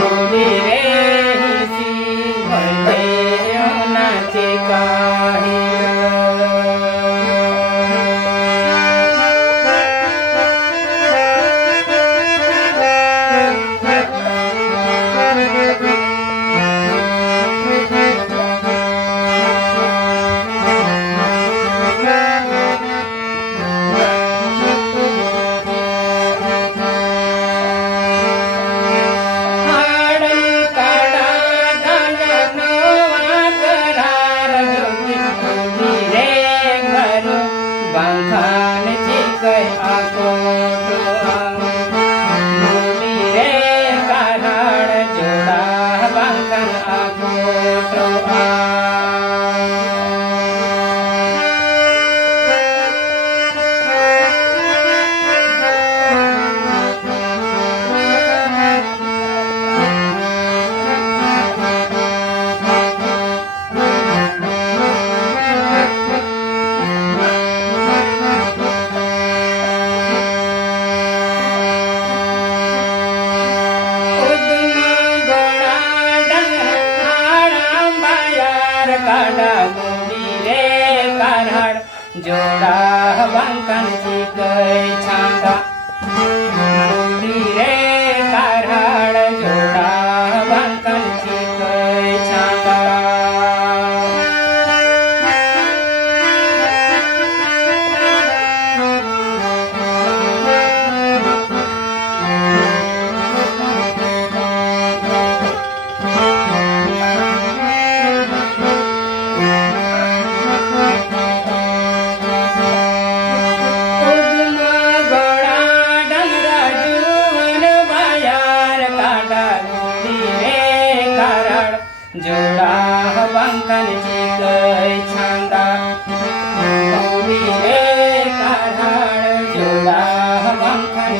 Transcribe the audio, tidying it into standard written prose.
गोडी रे हिसी भले नाचे काही bangkan cikai aku doang bumi re karar joda bangkan aku doang काडा गोडी रे कारहाड जोडा बंकन चिकै छांदा गोडी रे कारहाड जोडा बंकन चिकै छांदा जोडा बंकन चिकै छांदा गोडी रे कारहाड जोडा बंकन